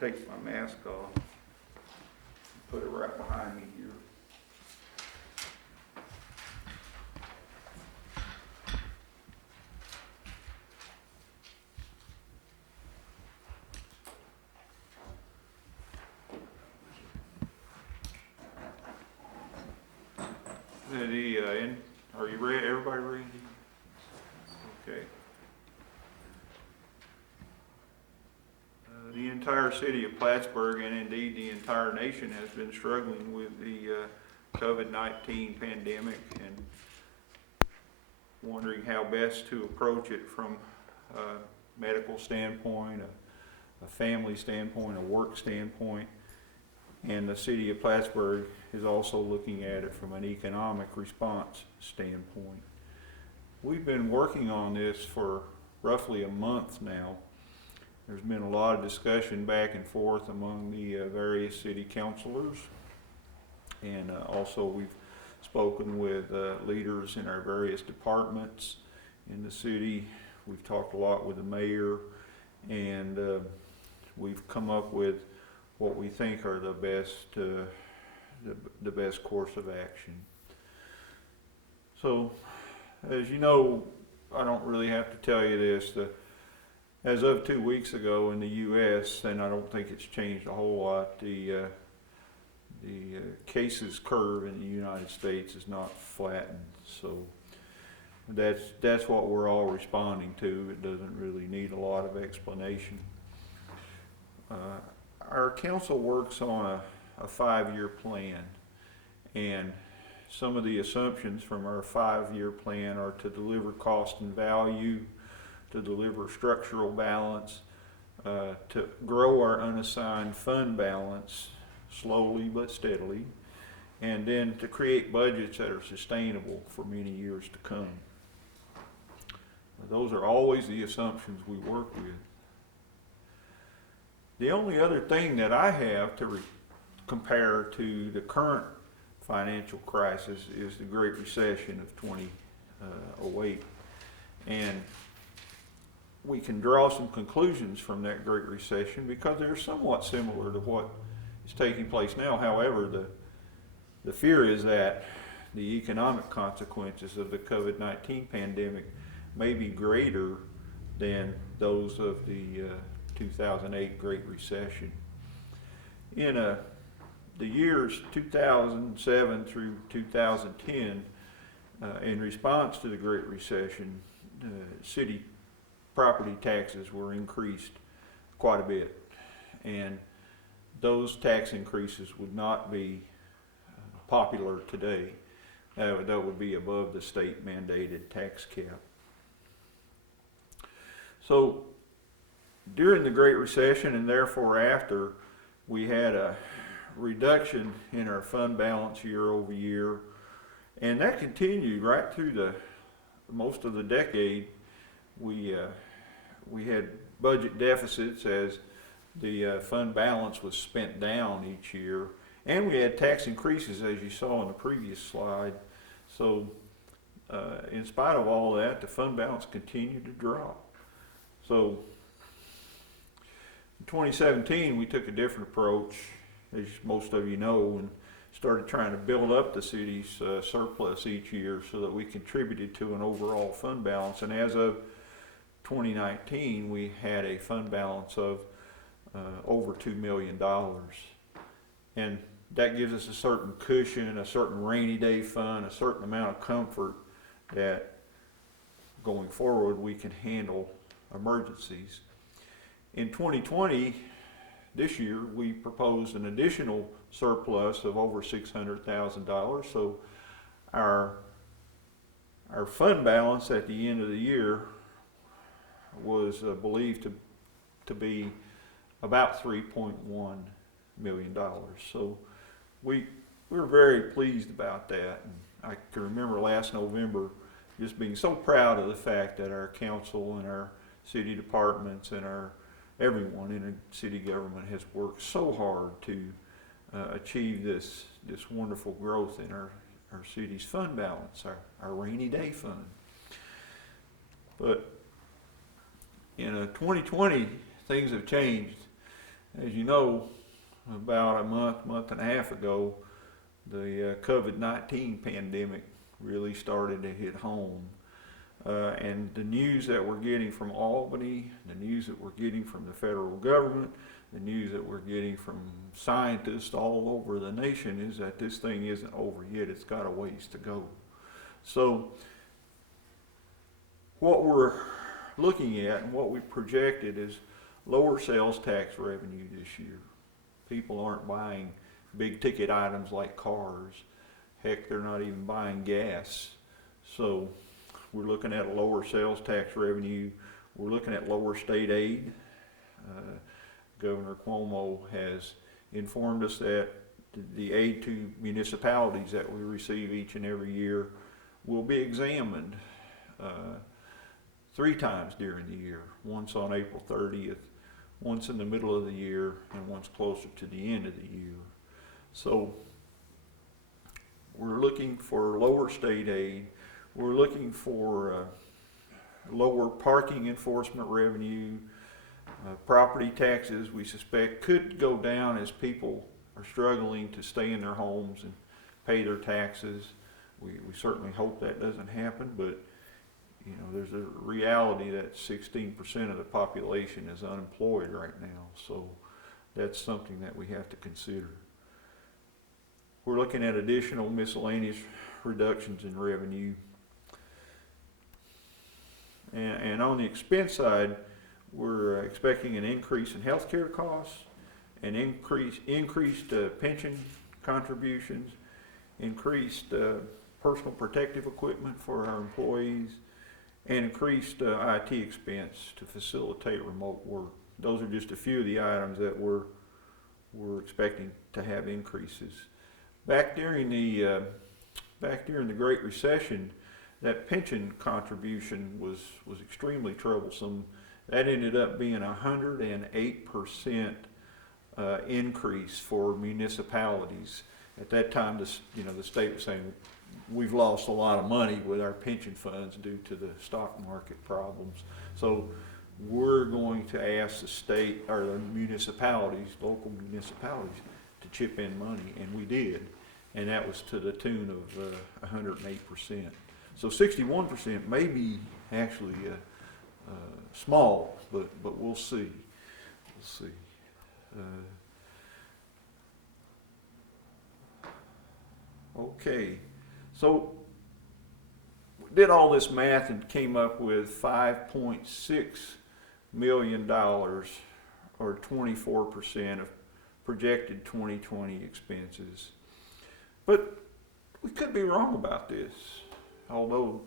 take my mask off. Put it right behind me here. Are you ready? Everybody ready? Okay. The entire city of Plattsburgh, and indeed the entire nation, has been struggling with the COVID-19 pandemic and wondering how best to approach it from a medical standpoint, a family standpoint, a work standpoint. And the city of Plattsburgh is also looking at it from an economic response standpoint. We've been working on this for roughly a month now. There's been a lot of discussion back and forth among the various city councilors, and also we've spoken with leaders in our various departments in the city. We've talked a lot with the mayor, and we've come up with what we think are the best course of action. So, as you know, I don't really have to tell you this, as of 2 weeks ago in the U.S., and I don't think it's changed a whole lot, the cases curve in the United States is not flattened. So that's what we're all responding to. It doesn't really need a lot of explanation. Our council works on a 5-year plan, and some of the assumptions from our 5-year plan are to deliver cost and value, to deliver structural balance, to grow our unassigned fund balance slowly but steadily, and then to create budgets that are sustainable for many years to come. Those are always the assumptions we work with. The only other thing that I have to compare to the current financial crisis is the Great Recession of 2008. And we can draw some conclusions from that Great Recession because they're somewhat similar to what is taking place now. However, the fear is that the economic consequences of the COVID-19 pandemic may be greater than those of the 2008 Great Recession. In the years 2007 through 2010, in response to the Great Recession, city property taxes were increased quite a bit, and those tax increases would not be popular today. That would be above the state mandated tax cap. So during the Great Recession and therefore after, we had a reduction in our fund balance year over year, and that continued right through most of the decade. We had budget deficits as the fund balance was spent down each year, and we had tax increases, as you saw in the previous slide. So in spite of all that, the fund balance continued to drop. So in 2017, we took a different approach, as most of you know, and started trying to build up the city's surplus each year so that we contributed to an overall fund balance. And as of 2019, we had a fund balance of over $2 million. And that gives us a certain cushion, a certain rainy day fund, a certain amount of comfort that going forward we can handle emergencies. In 2020, this year, we proposed an additional surplus of over $600,000. So our fund balance at the end of the year was believed to be about $3.1 million. So we were very pleased about that. And I can remember last November just being so proud of the fact that our council and our city departments and everyone in the city government has worked so hard to achieve this wonderful growth in our city's fund balance, our rainy day fund. But in 2020, things have changed. As you know, about a month and a half ago, the COVID-19 pandemic really started to hit home. And the news that we're getting from Albany, the news that we're getting from the federal government, the news that we're getting from scientists all over the nation is that this thing isn't over yet. It's got a ways to go. So what we're looking at and what we projected is lower sales tax revenue this year. People aren't buying big ticket items like cars. Heck, they're not even buying gas. So we're looking at a lower sales tax revenue. We're looking at lower state aid. Governor Cuomo has informed us that the aid to municipalities that we receive each and every year will be examined 3 times during the year. Once on April 30th, once in the middle of the year, and once closer to the end of the year. So we're looking for lower state aid. We're looking for lower parking enforcement revenue. Property taxes, we suspect, could go down as people are struggling to stay in their homes and pay their taxes. We certainly hope that doesn't happen, but you know, there's a reality that 16% of the population is unemployed right now, so that's something that we have to consider. We're looking at additional miscellaneous reductions in revenue. And on the expense side, we're expecting an increase in healthcare costs, an increased pension contributions, increased personal protective equipment for our employees, and increased IT expense to facilitate remote work. Those are just a few of the items that we're expecting to have increases. Back during the Great Recession, that pension contribution was extremely troublesome. That ended up being 108% increase for municipalities. At that time, the state was saying, we've lost a lot of money with our pension funds due to the stock market problems. So we're going to ask the state, or the municipalities, local municipalities, to chip in money, and we did. And that was to the tune of 108%. So 61% may be actually small, but we'll see. We'll see. Okay, so we did all this math and came up with $5.6 million, or 24% of projected 2020 expenses. But we could be wrong about this. Although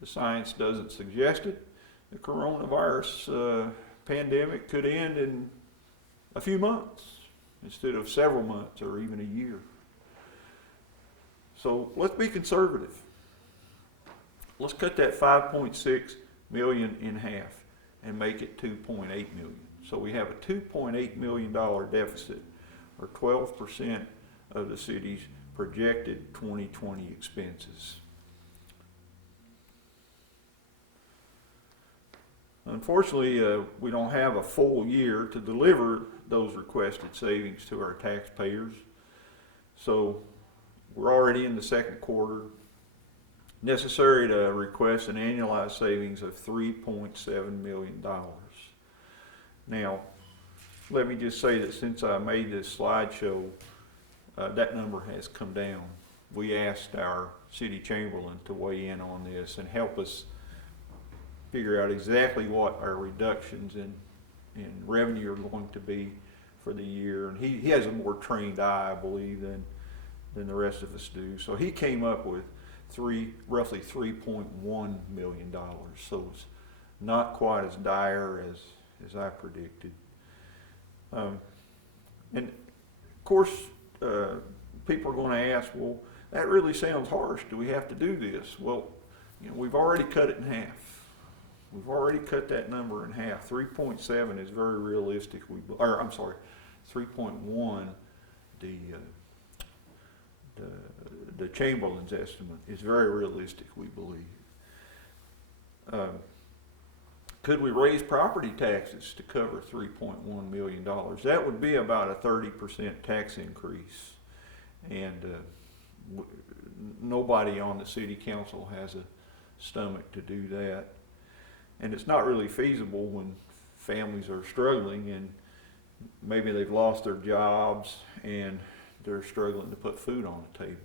the science doesn't suggest it, the coronavirus pandemic could end in a few months instead of several months or even a year. So let's be conservative. Let's cut that 5.6 million in half and make it 2.8 million. So we have a $2.8 million deficit, or 12% of the city's projected 2020 expenses. Unfortunately, we don't have a full year to deliver those requested savings to our taxpayers. So we're already in the second quarter. Necessary to request an annualized savings of $3.7 million. Now, let me just say that since I made this slideshow, that number has come down. We asked our city chamberlain to weigh in on this and help us figure out exactly what our reductions in revenue are going to be for the year. And he has a more trained eye, I believe, than the rest of us do. So he came up with roughly $3.1 million. So it's not quite as dire as I predicted. And of course, people are going to ask, well, that really sounds harsh. Do we have to do this? Well, we've already cut it in half. We've already cut that number in half. 3.7 is very realistic. 3.1, the Chamberlain's estimate is very realistic, we believe. Could we raise property taxes to cover $3.1 million? That would be about a 30% tax increase. And nobody on the city council has a stomach to do that. And it's not really feasible when families are struggling and maybe they've lost their jobs and they're struggling to put food on the table.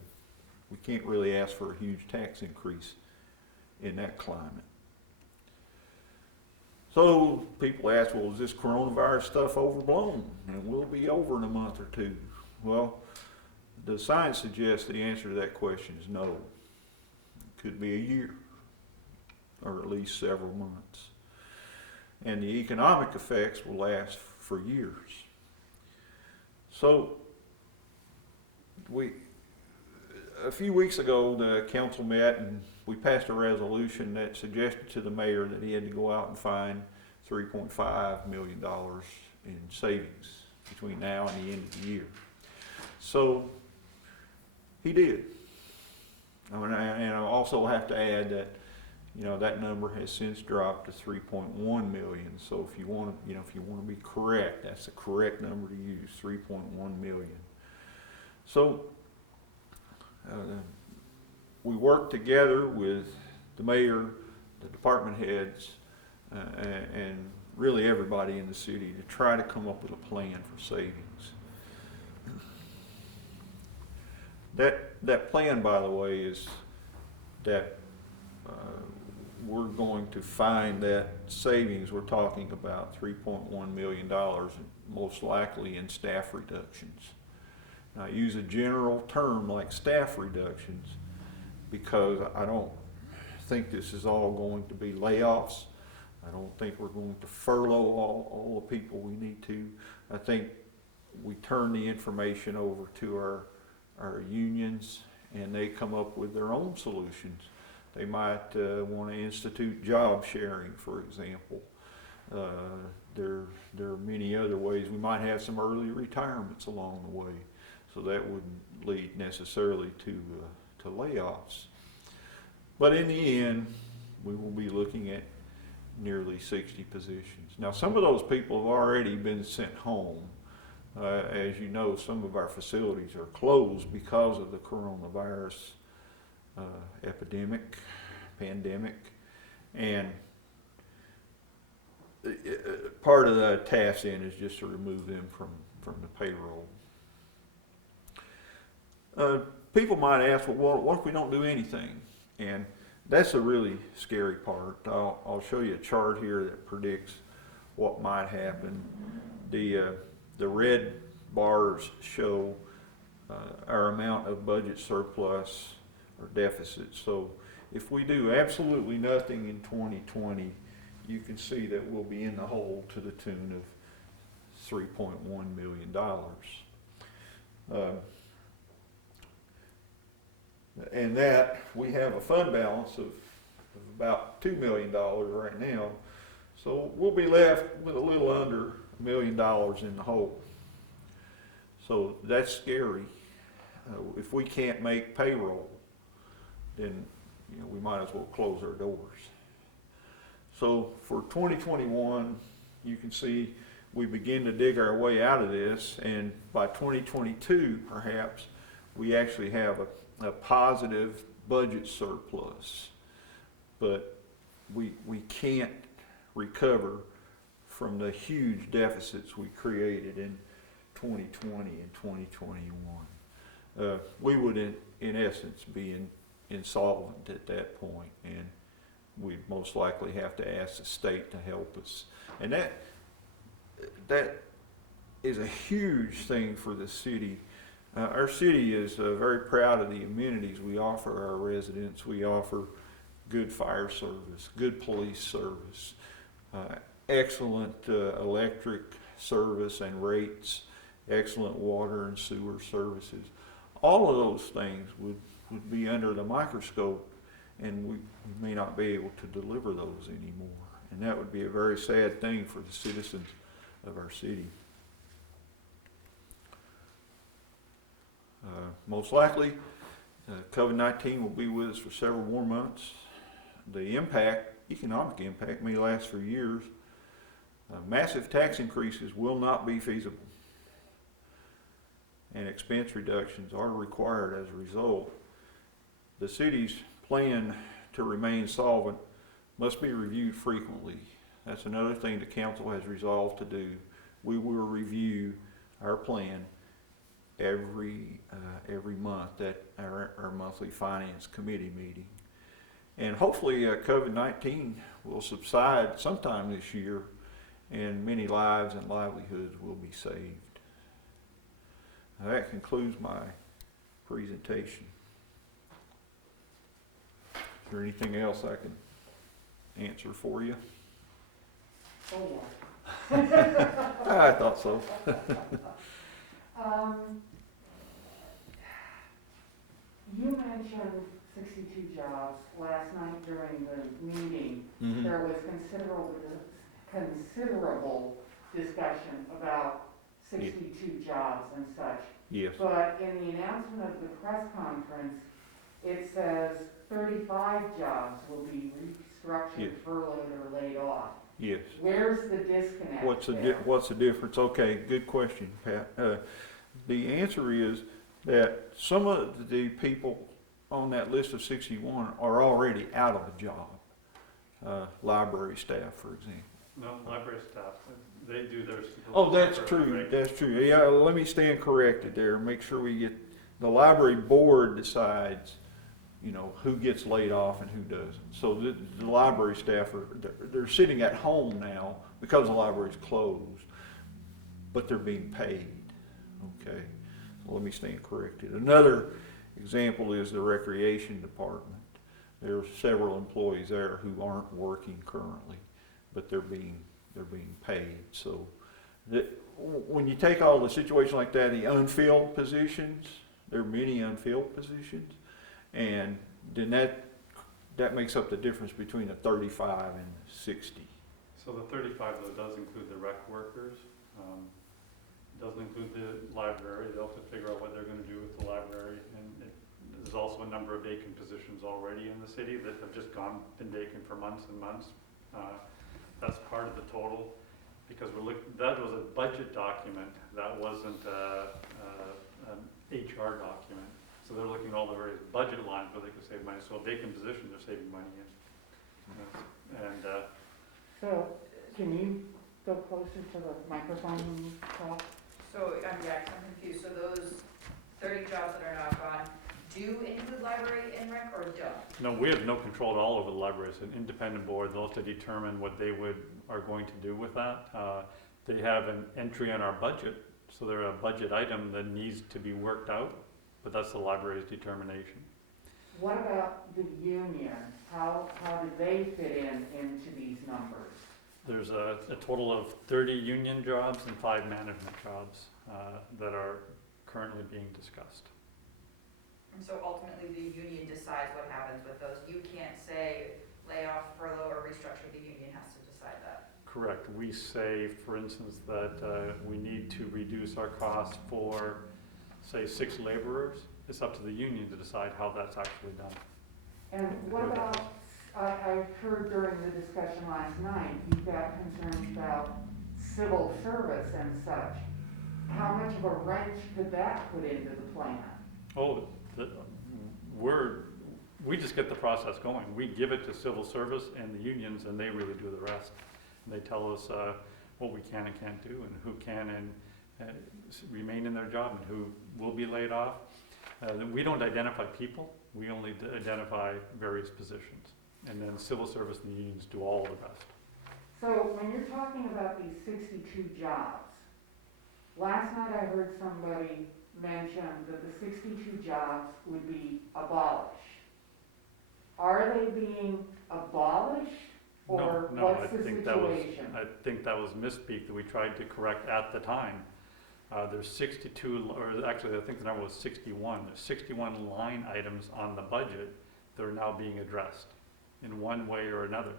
We can't really ask for a huge tax increase in that climate. So people ask, well, is this coronavirus stuff overblown? And will it be over in a month or two? Well, the science suggests the answer to that question is no. It could be a year, or at least several months. And the economic effects will last for years. So, a few weeks ago, the council met and we passed a resolution that suggested to the mayor that he had to go out and find $3.5 million in savings between now and the end of the year. So he did. And I also have to add that, you know, that number has since dropped to 3.1 million. So if you want to, if you want to be correct, that's the correct number to use, 3.1 million. So we worked together with the mayor, the department heads, and really everybody in the city to try to come up with a plan for savings. That plan, by the way, is that we're going to find that savings we're talking about, $3.1 million, most likely in staff reductions. Now, I use a general term like staff reductions because I don't think this is all going to be layoffs. I don't think we're going to furlough all the people we need to. I think we turn the information over to our unions and they come up with their own solutions. They might want to institute job sharing, for example. There are many other ways. We might have some early retirements along the way, so that wouldn't lead necessarily to layoffs. But in the end, we will be looking at nearly 60 positions. Now, some of those people have already been sent home. As you know, some of our facilities are closed because of the coronavirus pandemic, and part of the task then is just to remove them from the payroll. People might ask, well, what if we don't do anything? And that's a really scary part. I'll show you a chart here that predicts what might happen. The red bars show our amount of budget surplus or deficit. So if we do absolutely nothing in 2020, you can see that we'll be in the hole to the tune of $3.1 million. And that we have a fund balance of about $2 million right now. So we'll be left with a little under $1 million in the hole. So that's scary. If we can't make payroll, then we might as well close our doors. So for 2021, you can see we begin to dig our way out of this, and by 2022, perhaps, we actually have a positive budget surplus. But we can't recover from the huge deficits we created in 2020 and 2021. We would, in essence, be insolvent at that point, and we'd most likely have to ask the state to help us. And that is a huge thing for the city. Our city is very proud of the amenities we offer our residents. We offer good fire service, good police service, excellent electric service and rates, excellent water and sewer services. All of those things would be under the microscope, and we may not be able to deliver those anymore. And that would be a very sad thing for the citizens of our city. Most likely, COVID-19 will be with us for several more months. The impact economic impact may last for years. Massive tax increases will not be feasible, and expense reductions are required as a result. The city's plan to remain solvent must be reviewed frequently. That's another thing the council has resolved to do. We will review our plan every month at our monthly finance committee meeting. And hopefully COVID-19 will subside sometime this year, and many lives and livelihoods will be saved. Now, that concludes my presentation. Is there anything else I can answer for you? Oh, yeah. I thought so. You mentioned 62 jobs last night during the meeting. Mm-hmm. There was considerable discussion about 62 jobs and such. Yes. But in the announcement of the press conference, it says 35 jobs will be restructured, Yes. furloughed, or laid off. Yes. Where's the disconnect? What's the difference? Okay, good question, Pat. The answer is that some of the people on that list of 61 are already out of a job. Library staff, for example. No, library staff, they do their. Oh, that's true. That's true. Yeah, let me stand corrected there. Make sure we get, the library board decides, you know, who gets laid off and who doesn't. So the library staff they're sitting at home now because the library's closed, but they're being paid. Okay, so let me stand corrected. Another example is the recreation department. There are several employees there who aren't working currently, but they're being paid. So when you take all the situations like that, the unfilled positions, there are many unfilled positions, and then that makes up the difference between the 35 and 60. So the 35 though does include the rec workers, doesn't include the library. They'll have to figure out what they're going to do with the library, and there's also a number of vacant positions already in the city that have just been vacant for months and months. That's part of the total, because that was a budget document, that wasn't an HR document. So they're looking at all the various budget lines where they could save money. So a vacant position, they're saving money in. And So, can you go closer to the microphone when you talk? So, I'm confused. So those 30 jobs that are now gone do include library and rec, or don't? no, we have no control at all over the library. It's an independent board. They'll have to determine what they are going to do with that. They have an entry on our budget, so they're a budget item that needs to be worked out, but that's the library's determination. What about the union? How do they fit into these numbers? There's a total of 30 union jobs and 5 management jobs that are currently being discussed. And so ultimately, the union decides what happens with those. You can't say layoff, furlough, or restructure. The union has to decide that. Correct. We say, for instance, that we need to reduce our costs for, say, 6 laborers. It's up to the union to decide how that's actually done. And what about, I heard during the discussion last night, you've got concerns about civil service and such. How much of a wrench could that put into the plan? Oh, we just get the process going. We give it to civil service and the unions, and they really do the rest. And they tell us what we can and can't do, and who can and remain in their job, and who will be laid off. We don't identify people. We only identify various positions. And then civil service and the unions do all the rest. So when you're talking about these 62 jobs, last night I heard somebody mention that the 62 jobs would be abolished. Are they being abolished, or no, what's the situation? I think that was misspeak that we tried to correct at the time. There's 62, or actually I think the number was 61. There's 61 line items on the budget that are now being addressed in one way or another.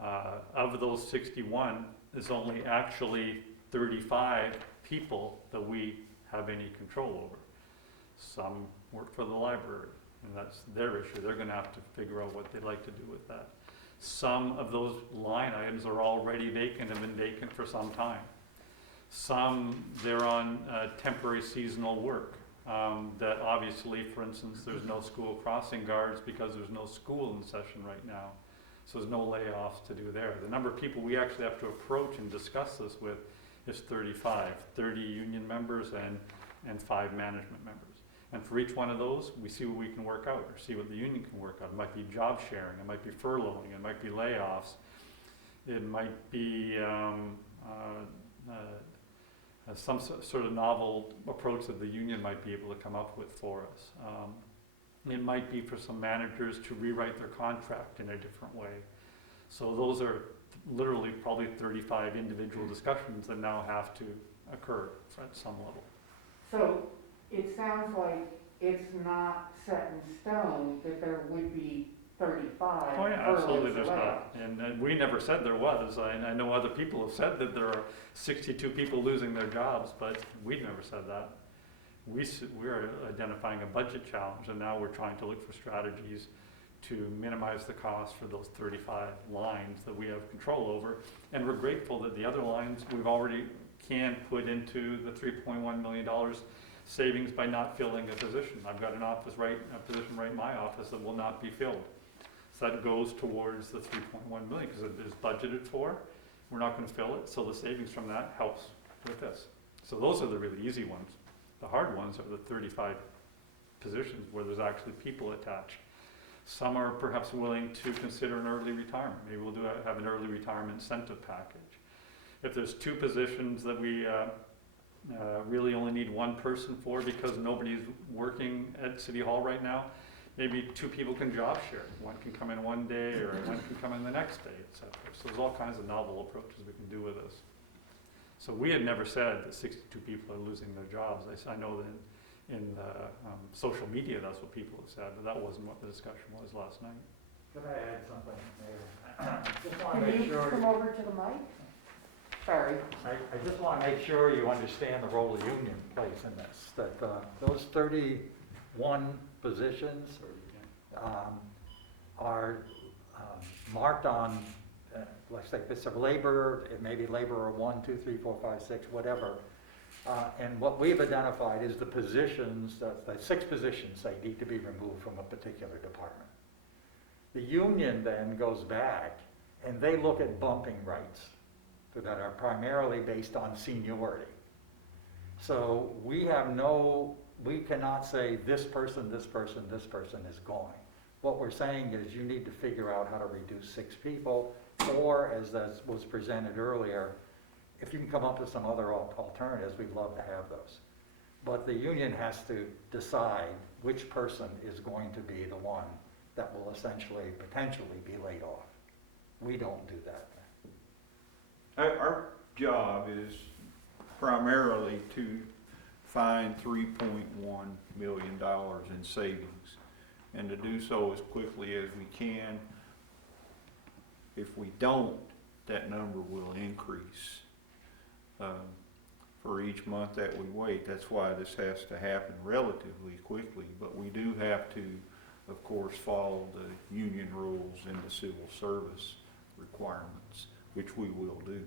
Of those 61, there's only actually 35 people that we have any control over. Some work for the library, and that's their issue. They're going to have to figure out what they'd like to do with that. Some of those line items are already vacant and been vacant for some time. Some, they're on temporary seasonal work. That obviously, for instance, there's no school crossing guards because there's no school in session right now. So there's no layoffs to do there. The number of people we actually have to approach and discuss this with is 35, 30 union members and 5 management members. And for each one of those, we see what we can work out, or see what the union can work out. It might be job sharing, it might be furloughing, it might be layoffs, it might be some sort of novel approach that the union might be able to come up with for us. It might be for some managers to rewrite their contract in a different way. So those are literally probably 35 individual discussions that now have to occur at some level. So it sounds like it's not set in stone that there would be 35 Oh yeah, absolutely furloughs there's or not. layoffs. And we never said there was. I know other people have said that there are 62 people losing their jobs, but we never said that. We're identifying a budget challenge, and now we're trying to look for strategies to minimize the cost for those 35 lines that we have control over. And we're grateful that the other lines we've already can put into the $3.1 million savings by not filling a position. I've got a position right in my office that will not be filled. So that goes towards the 3.1 million because it is budgeted for. We're not going to fill it, so the savings from that helps with this. So those are the really easy ones. The hard ones are the 35 positions where there's actually people attached. Some are perhaps willing to consider an early retirement. Maybe we'll have an early retirement incentive package. If there's 2 positions that we really only need 1 person for because nobody's working at City Hall right now, maybe 2 people can job share. One can come in one day or one can come in the next day, etc. So there's all kinds of novel approaches we can do with this. So we had never said that 62 people are losing their jobs. I know that in social media that's what people have said, but that wasn't what the discussion was last night. Could I add something, Mayor? Just want to Can make you sure, come over to the mic? Sorry. I just want to make sure you understand the role the union plays in this, that those 31 positions are marked on, let's say if it's a labor, it may be laborer 1, 2, 3, 4, 5, 6, whatever. And what we've identified is the positions, the 6 positions that need to be removed from a particular department. The union then goes back and they look at bumping rights that are primarily based on seniority. So we cannot say this person is going. What we're saying is you need to figure out how to reduce 6 people, or as that was presented earlier, if you can come up with some other alternatives, we'd love to have those. But the union has to decide which person is going to be the one that will essentially, potentially be laid off. We don't do that. Our job is primarily to find $3.1 million in savings, and to do so as quickly as we can. If we don't, that number will increase for each month that we wait. That's why this has to happen relatively quickly, but we do have to, of course, follow the union rules and the civil service requirements, which we will do.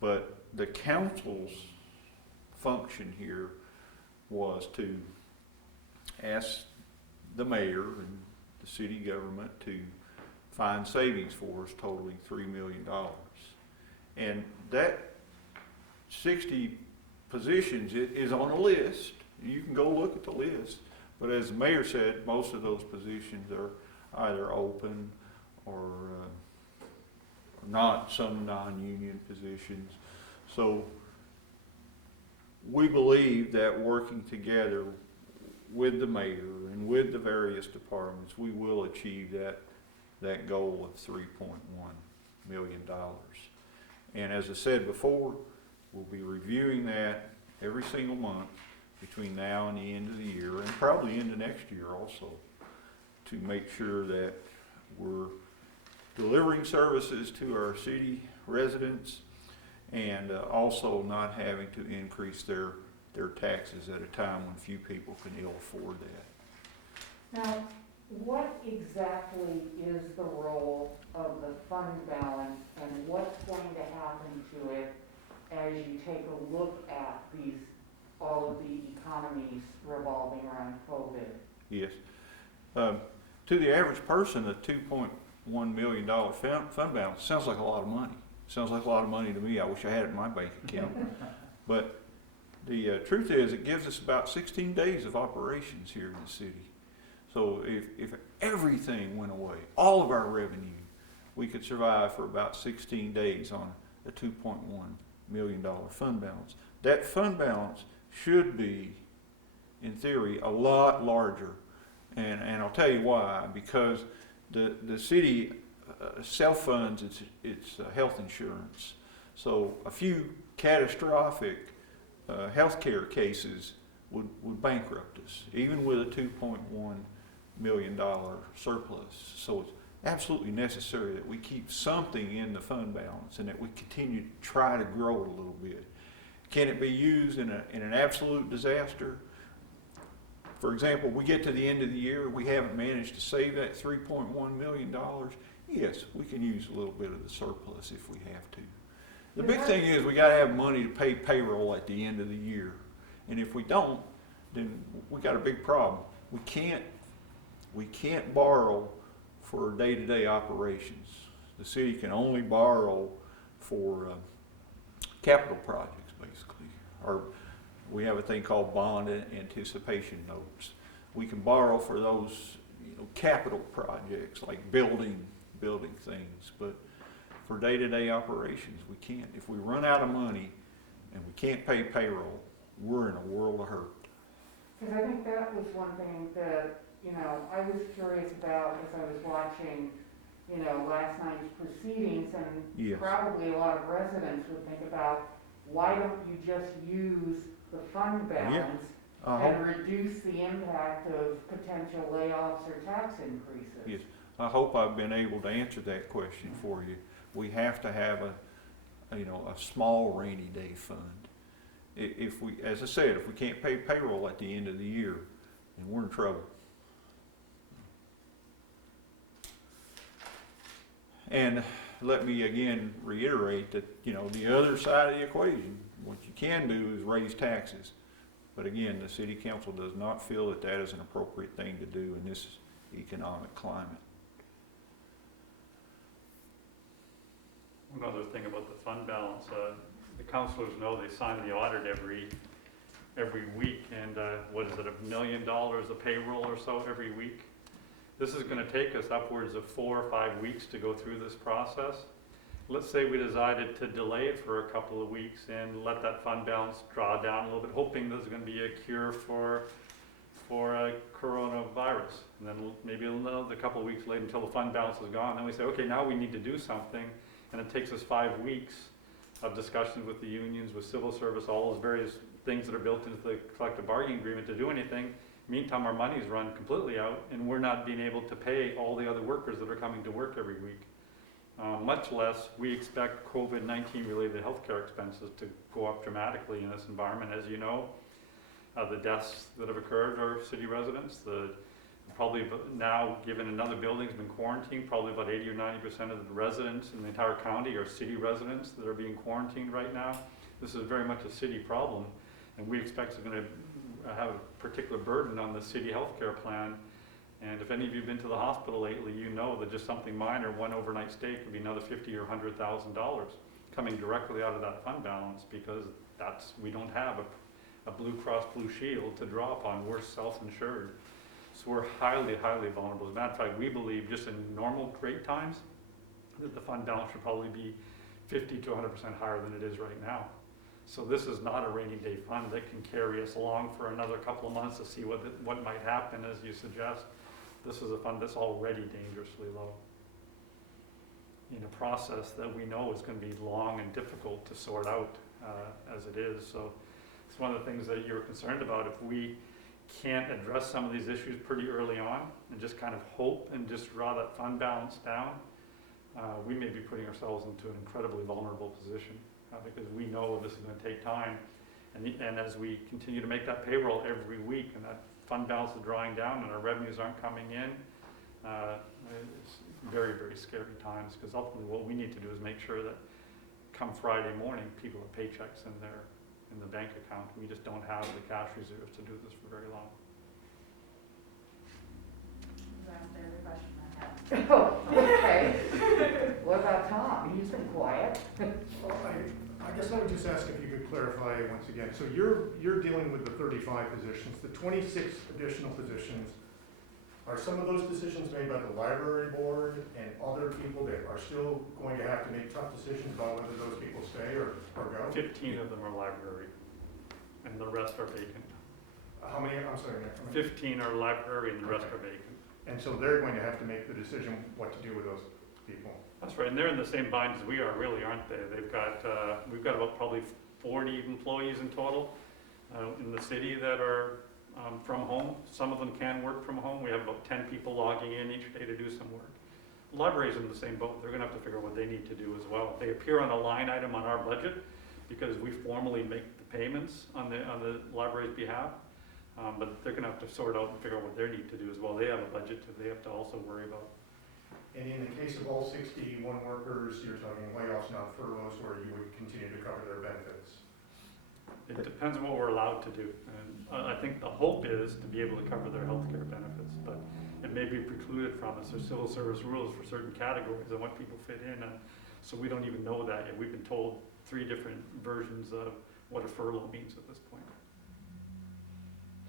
But the council's function here was to ask the mayor and the city government to find savings for us totaling $3 million. And that 60 positions is on a list. You can go look at the list. But as the mayor said, most of those positions are either open or not, some non-union positions. So we believe that working together with the mayor and with the various departments, we will achieve that goal of $3.1 million. And as I said before, we'll be reviewing that every single month between now and the end of the year, and probably into next year also, to make sure that we're delivering services to our city residents and also not having to increase their taxes at a time when few people can ill afford that. Now, what exactly is the role of the fund balance and what's going to happen to it as you take a look at all of the economies revolving around COVID? Yes. To the average person, a $2.1 million fund balance sounds like a lot of money. Sounds like a lot of money to me. I wish I had it in my bank account. But the truth is, it gives us about 16 days of operations here in the city. So if everything went away, all of our revenue, we could survive for about 16 days on a $2.1 million fund balance. That fund balance should be, in theory, a lot larger. And I'll tell you why. Because the city self-funds its health insurance. So a few catastrophic healthcare cases would bankrupt us, even with a $2.1 million surplus. So it's absolutely necessary that we keep something in the fund balance and that we continue to try to grow it a little bit. Can it be used in an absolute disaster? For example, we get to the end of the year, we haven't managed to save that $3.1 million. Yes, we can use a little bit of the surplus if we have to. The big thing is we got to have money to pay payroll at the end of the year. And if we don't, then we got a big problem. We can't borrow for day-to-day operations. The city can only borrow for capital projects, basically. Or we have a thing called bond anticipation notes. We can borrow for those, capital projects like building things, but for day-to-day operations, we can't. If we run out of money and we can't pay payroll, we're in a world of hurt. Because I think that was one thing that, I was curious about as I was watching, last night's proceedings, and Yes. probably a lot of residents would think about, why don't you just use the fund balance and reduce the impact of potential layoffs or tax increases? Yes. I hope I've been able to answer that question for you. We have to have a small rainy day fund. If we, as I said, if we can't pay payroll at the end of the year, then we're in trouble. And let me again reiterate that, the other side of the equation, what you can do is raise taxes. But again, the city council does not feel that that is an appropriate thing to do in this economic climate. One other thing about the fund balance, the councilors know they sign the audit every week, and what is it, $1 million of payroll or so every week? This is going to take us upwards of 4 or 5 weeks to go through this process. Let's say we decided to delay it for a couple of weeks and let that fund balance draw down a little bit, hoping there's going to be a cure for coronavirus. And then maybe another couple of weeks later until the fund balance is gone. Then we say, okay, now we need to do something. And it takes us 5 weeks of discussions with the unions, with civil service, all those various things that are built into the collective bargaining agreement to do anything. Meantime, our money's run completely out, and we're not being able to pay all the other workers that are coming to work every week. Much less, we expect COVID-19 related healthcare expenses to go up dramatically in this environment. As you know, the deaths that have occurred are city residents. Probably now, given another building's been quarantined, probably about 80 or 90% of the residents in the entire county are city residents that are being quarantined right now. This is very much a city problem, and we expect it's going to have a particular burden on the city healthcare plan. And if any of you have been to the hospital lately, you know that just something minor, one overnight stay, could be another $50,000 or $100,000 coming directly out of that fund balance, because we don't have a Blue Cross Blue Shield to draw upon. We're self-insured. So we're highly, highly vulnerable. As a matter of fact, we believe just in normal great times that the fund balance should probably be 50 to 100% higher than it is right now. So this is not a rainy day fund that can carry us along for another couple of months to see what might happen, as you suggest. This is a fund that's already dangerously low in a process that we know is going to be long and difficult to sort out as it is. So it's one of the things that you're concerned about. If we can't address some of these issues pretty early on and just kind of hope and just draw that fund balance down, we may be putting ourselves into an incredibly vulnerable position because we know this is going to take time. And as we continue to make that payroll every week and that fund balance is drawing down and our revenues aren't coming in, It's very, very scary times, because ultimately what we need to do is make sure that come Friday morning, people have paychecks in the bank account. We just don't have the cash reserves to do this for very long. You asked every question I had. Oh, okay. What about Tom? He's been quiet. Well, I guess I would just ask if you could clarify once again. So you're dealing with the 35 positions, the 26 additional positions. Are some of those decisions made by the library board and other people that are still going to have to make tough decisions about whether those people stay or go? 15 of them are library, and the rest are vacant. How many, I'm sorry, Nick, how many? 15 are library, and the rest are vacant. And so they're going to have to make the decision what to do with those people. That's right, and they're in the same bind as we are, really, aren't they? They've got, we've got about probably 40 employees in total in the city that are from home. Some of them can work from home. We have about 10 people logging in each day to do some work. The library's in the same boat. They're gonna have to figure out what they need to do as well. They appear on a line item on our budget because we formally make the payments on the library's behalf. But they're gonna have to sort out and figure out what they need to do as well. They have a budget that they have to also worry about. And in the case of all 61 workers, you're talking layoffs, not furloughs, where you would continue to cover their benefits. It depends on what we're allowed to do. And I think the hope is to be able to cover their health care benefits, but it may be precluded from us. There's civil service rules for certain categories and what people fit in, and so we don't even know that yet. We've been told 3 different versions of what a furlough means at this point.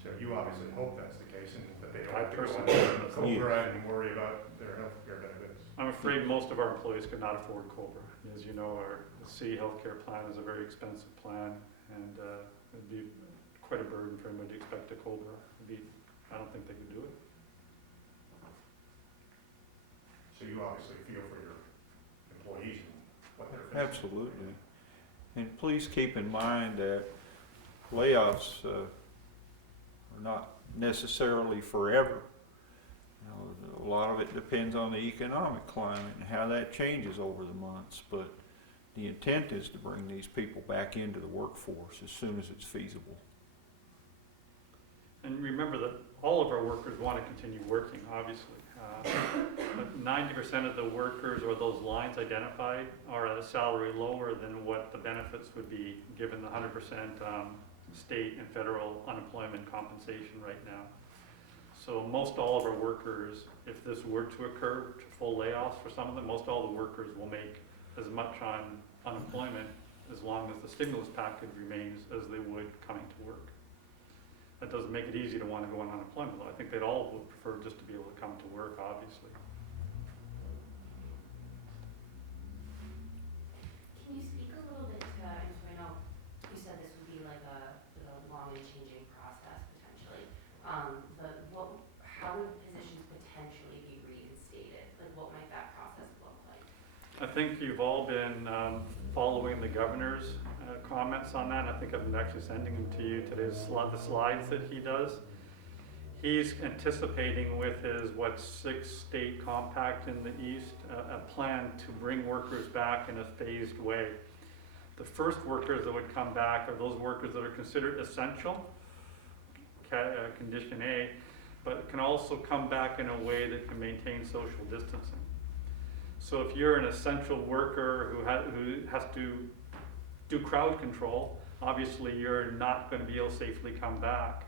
So you obviously hope that's the case and that they don't I have to go personally on hope COBRA and worry about their health care benefits. I'm afraid most of our employees could not afford COBRA. As you know, our city healthcare plan is a very expensive plan, and it'd be quite a burden for anybody to expect a COBRA. I don't think they could do it. So you obviously feel for your employees and what they're facing. Absolutely. And please keep in mind that layoffs are not necessarily forever. You know, a lot of it depends on the economic climate and how that changes over the months, but the intent is to bring these people back into the workforce as soon as it's feasible. And remember that all of our workers want to continue working, obviously. But 90% of the workers or those lines identified are at a salary lower than what the benefits would be given the 100% state and federal unemployment compensation right now. So most all of our workers, if this were to occur, to full layoffs for some of them, most all the workers will make as much on unemployment as long as the stimulus package remains as they would coming to work. That doesn't make it easy to want to go on unemployment, though. I think they'd all would prefer just to be able to come to work, obviously. Can you speak a little bit to, I know you said this would be like a long and changing process potentially, but how would positions potentially be reinstated? Like what might that process look like? I think you've all been following the governor's comments on that. I think I've been actually sending them to you today, the slides that he does. He's anticipating with his, 6-state compact in the east, a plan to bring workers back in a phased way. The first workers that would come back are those workers that are considered essential, condition A, but can also come back in a way that can maintain social distancing. So if you're an essential worker who has to do crowd control, obviously you're not going to be able to safely come back.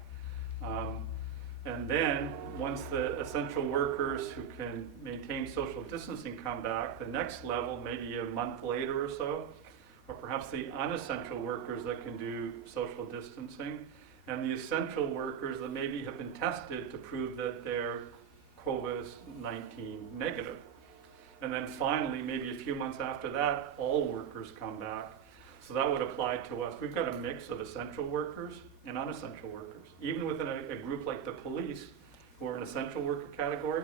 And then once the essential workers who can maintain social distancing come back, the next level, maybe a month later or so, or perhaps the unessential workers that can do social distancing, and the essential workers that maybe have been tested to prove that they're COVID-19 negative. And then finally, maybe a few months after that, all workers come back. So that would apply to us. We've got a mix of essential workers and unessential workers. Even within a group like the police, who are an essential worker category,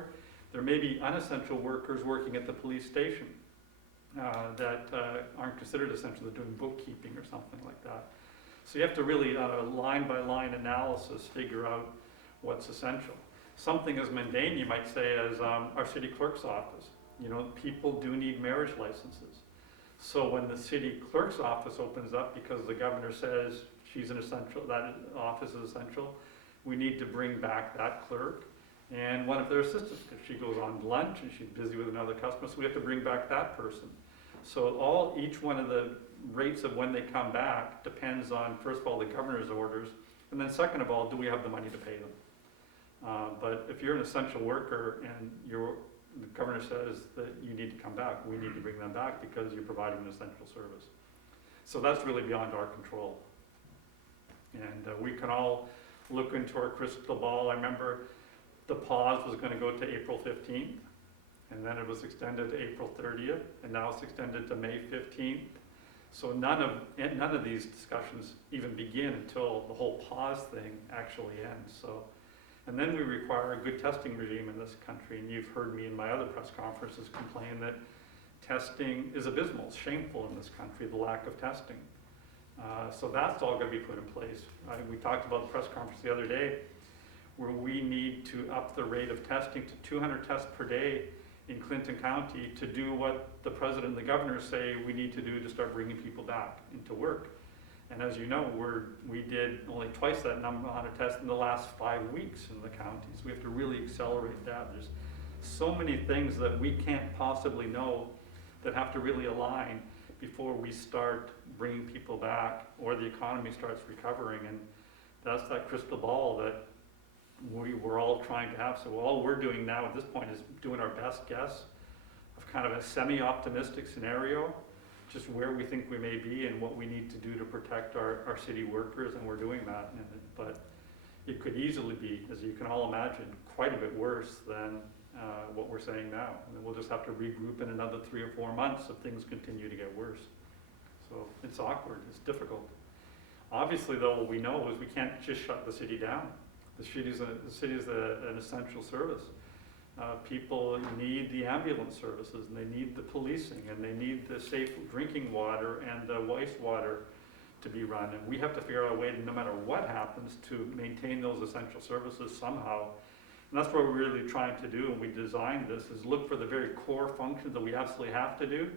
there may be unessential workers working at the police station that aren't considered essential. They're doing bookkeeping or something like that. So you have to really, on a line-by-line analysis, figure out what's essential. Something as mundane, you might say, as our city clerk's office. You know, people do need marriage licenses. So when the city clerk's office opens up, because the governor says she's an essential, that office is essential, we need to bring back that clerk and one of their assistants, because she goes on lunch and she's busy with another customer, so we have to bring back that person. So each one of the rates of when they come back depends on, first of all, the governor's orders, and then second of all, do we have the money to pay them? But if you're an essential worker and the governor says that you need to come back, we need to bring them back because you're providing an essential service. So that's really beyond our control. And we can all look into our crystal ball. I remember the pause was going to go to April 15th, and then it was extended to April 30th, and now it's extended to May 15th. So none of these discussions even begin until the whole pause thing actually ends. So, and then we require a good testing regime in this country, and you've heard me in my other press conferences complain that testing is abysmal, it's shameful in this country, the lack of testing. So that's all going to be put in place. We talked about the press conference the other day where we need to up the rate of testing to 200 tests per day in Clinton County to do what the president and the governor say we need to do to start bringing people back into work. And as you know, we did only twice that number on a test in the last 5 weeks in the counties. We have to really accelerate that. There's so many things that we can't possibly know that have to really align before we start bringing people back or the economy starts recovering. And that's that crystal ball that we're all trying to have. So all we're doing now at this point is doing our best guess of kind of a semi-optimistic scenario, just where we think we may be and what we need to do to protect our city workers, and we're doing that. But it could easily be, as you can all imagine, quite a bit worse than what we're saying now. And then we'll just have to regroup in another 3 or 4 months if things continue to get worse. So it's awkward, it's difficult. Obviously though, what we know is we can't just shut the city down. The city is an essential service. People need the ambulance services, and they need the policing, and they need the safe drinking water and the wastewater to be run. And we have to figure out a way, no matter what happens, to maintain those essential services somehow. And that's what we're really trying to do when we designed this, is look for the very core functions that we absolutely have to do.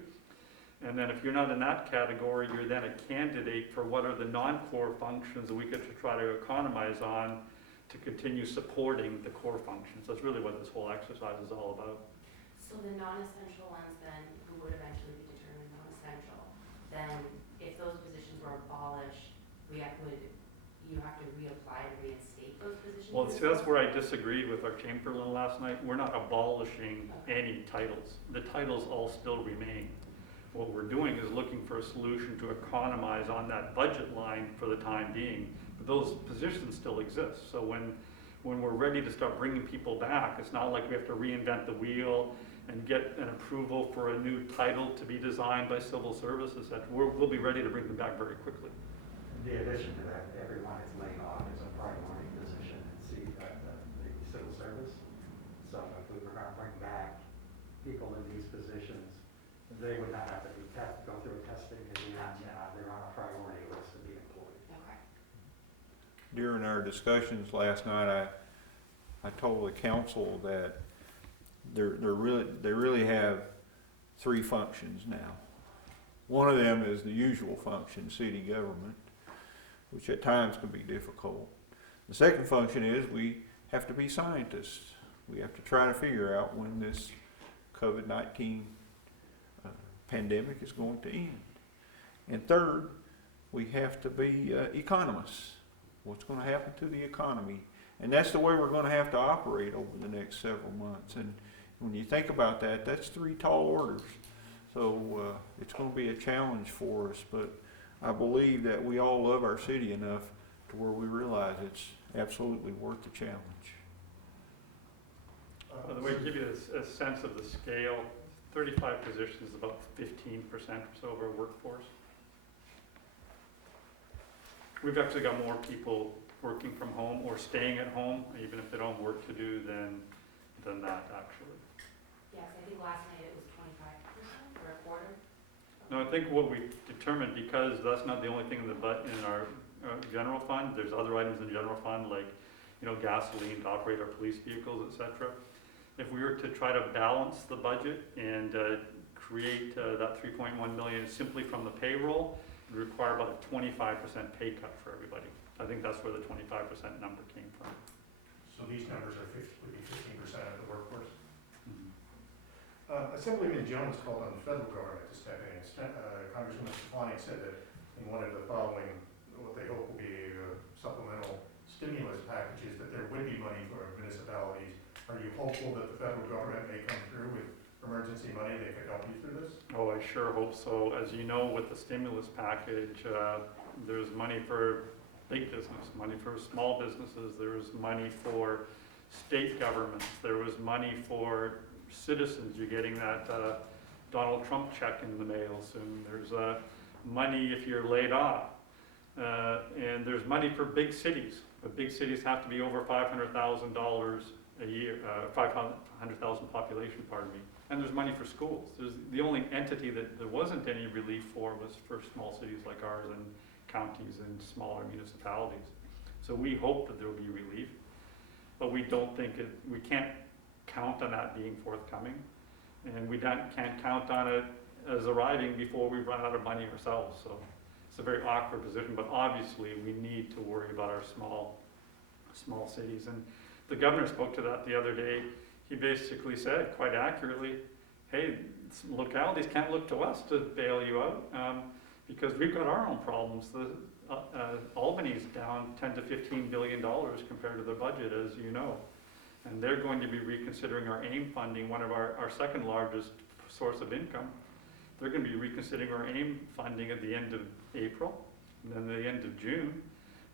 And then if you're not in that category, you're then a candidate for what are the non-core functions that we could try to economize on to continue supporting the core functions. That's really what this whole exercise is all about. So the non-essential ones then, who would eventually be determined non-essential, then if those positions were abolished, you have to reapply to reinstate those positions? Well, see, that's where I disagreed with our Chamberlain last night. We're not abolishing any titles. The titles all still remain. What we're doing is looking for a solution to economize on that budget line for the time being. But those positions still exist. So when we're ready to start bringing people back, it's not like we have to reinvent the wheel and get an approval for a new title to be designed by civil services. We'll be ready to bring them back very quickly. In addition to that, everyone is laid off as a priority position in the civil service. So if we were going to bring back people in these positions, they would not have to go through a testing, and they're on a priority list to be employed. Okay. During our discussions last night, I told the council that they really have 3 functions now. One of them is the usual function, city government, which at times can be difficult. The second function is we have to be scientists. We have to try to figure out when this COVID-19 pandemic is going to end. And third, we have to be economists. What's going to happen to the economy? And that's the way we're going to have to operate over the next several months. And when you think about that, that's 3 tall orders. So it's going to be a challenge for us, but I believe that we all love our city enough to where we realize it's absolutely worth the challenge. By the way, to give you a sense of the scale, 35 positions is about 15% or so of our workforce. We've actually got more people working from home or staying at home, even if they don't have work to do, than that actually. Yes, I think last night it was 25% or a quarter. No, I think what we determined, because that's not the only thing in our general fund, there's other items in the general fund like, gasoline to operate our police vehicles, etc. If we were to try to balance the budget and create that 3.1 million simply from the payroll, it would require about a 25% pay cut for everybody. I think that's where the 25% number came from. So these numbers are would be 15% of the workforce. Mhm. Assemblyman Jones called on the federal government to step in. Congressman Stefanik said that in one of the following, what they hope will be supplemental stimulus packages, that there would be money for municipalities. Are you hopeful that the federal government may come through with emergency money that could help you through this? Oh, I sure hope so. As you know, with the stimulus package, there's money for big business, money for small businesses, there was money for state governments, there was money for citizens. You're getting that Donald Trump check in the mail soon. There's money if you're laid off. And there's money for big cities, but big cities have to be over $500,000 a year, 500,000 population, pardon me. And there's money for schools. The only entity that there wasn't any relief for was for small cities like ours and counties and smaller municipalities. So we hope that there will be relief, but we don't think we can't count on that being forthcoming. And we can't count on it as arriving before we run out of money ourselves. So it's a very awkward position, but obviously we need to worry about our small cities. And the governor spoke to that the other day. He basically said, quite accurately, hey, localities can't look to us to bail you out because we've got our own problems. Albany's down $10 to $15 billion compared to their budget, as you know. And they're going to be reconsidering our AIM funding, one of our second largest source of income. They're going to be reconsidering our AIM funding at the end of April and then the end of June.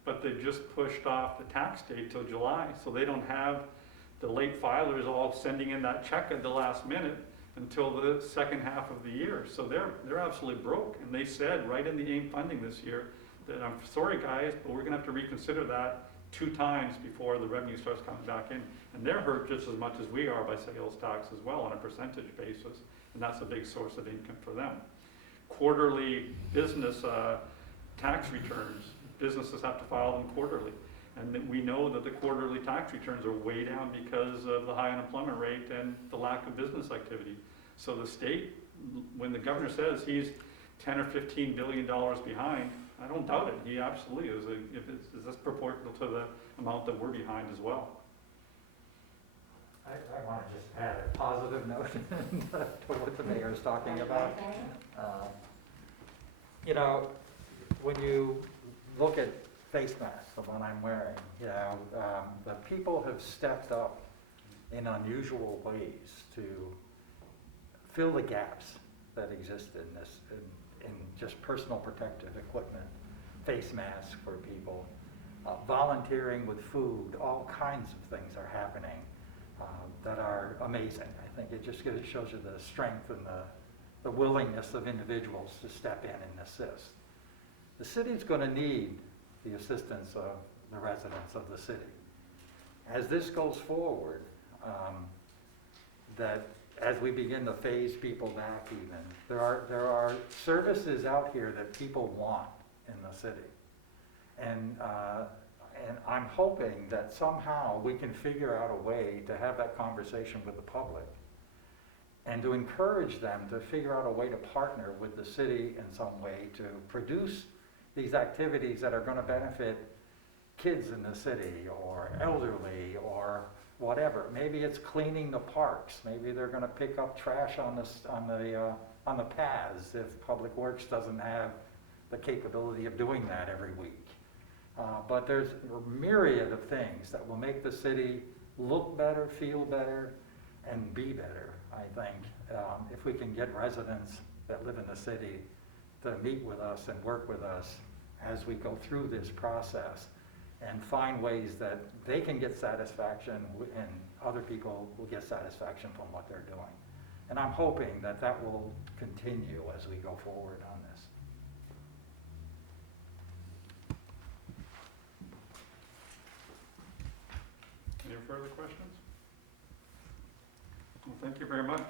But they just pushed off the tax date till July, so they don't have the late filers all sending in that check at the last minute until the second half of the year. So they're absolutely broke. And they said right in the AIM funding this year that I'm sorry guys, but we're gonna have to reconsider that 2 times before the revenue starts coming back in. And they're hurt just as much as we are by sales tax as well on a percentage basis. And that's a big source of income for them. Quarterly business tax returns, businesses have to file them quarterly. And we know that the quarterly tax returns are way down because of the high unemployment rate and the lack of business activity. So the state, when the governor says he's 10 or 15 billion dollars behind, I don't doubt it. He absolutely is. Is this proportional to the amount that we're behind as well? I want to just add a positive note to what the mayor is talking about. You know, when you look at face masks, the one I'm wearing, you know, the people have stepped up in unusual ways to fill the gaps that exist in this, in just personal protective equipment, face masks for people, volunteering with food, all kinds of things are happening that are amazing. I think it just shows you the strength and the willingness of individuals to step in and assist. The city's going to need the assistance of the residents of the city. As this goes forward, that as we begin to phase people back even, there are services out here that people want in the city. And I'm hoping that somehow we can figure out a way to have that conversation with the public and to encourage them to figure out a way to partner with the city in some way to produce these activities that are going to benefit kids in the city or elderly or whatever. Maybe it's cleaning the parks. Maybe they're going to pick up trash on the paths if Public Works doesn't have the capability of doing that every week. But there's a myriad of things that will make the city look better, feel better, and be better, I think, if we can get residents that live in the city to meet with us and work with us as we go through this process and find ways that they can get satisfaction and other people will get satisfaction from what they're doing. And I'm hoping that that will continue as we go forward on this. Any further questions? Well, thank you very much.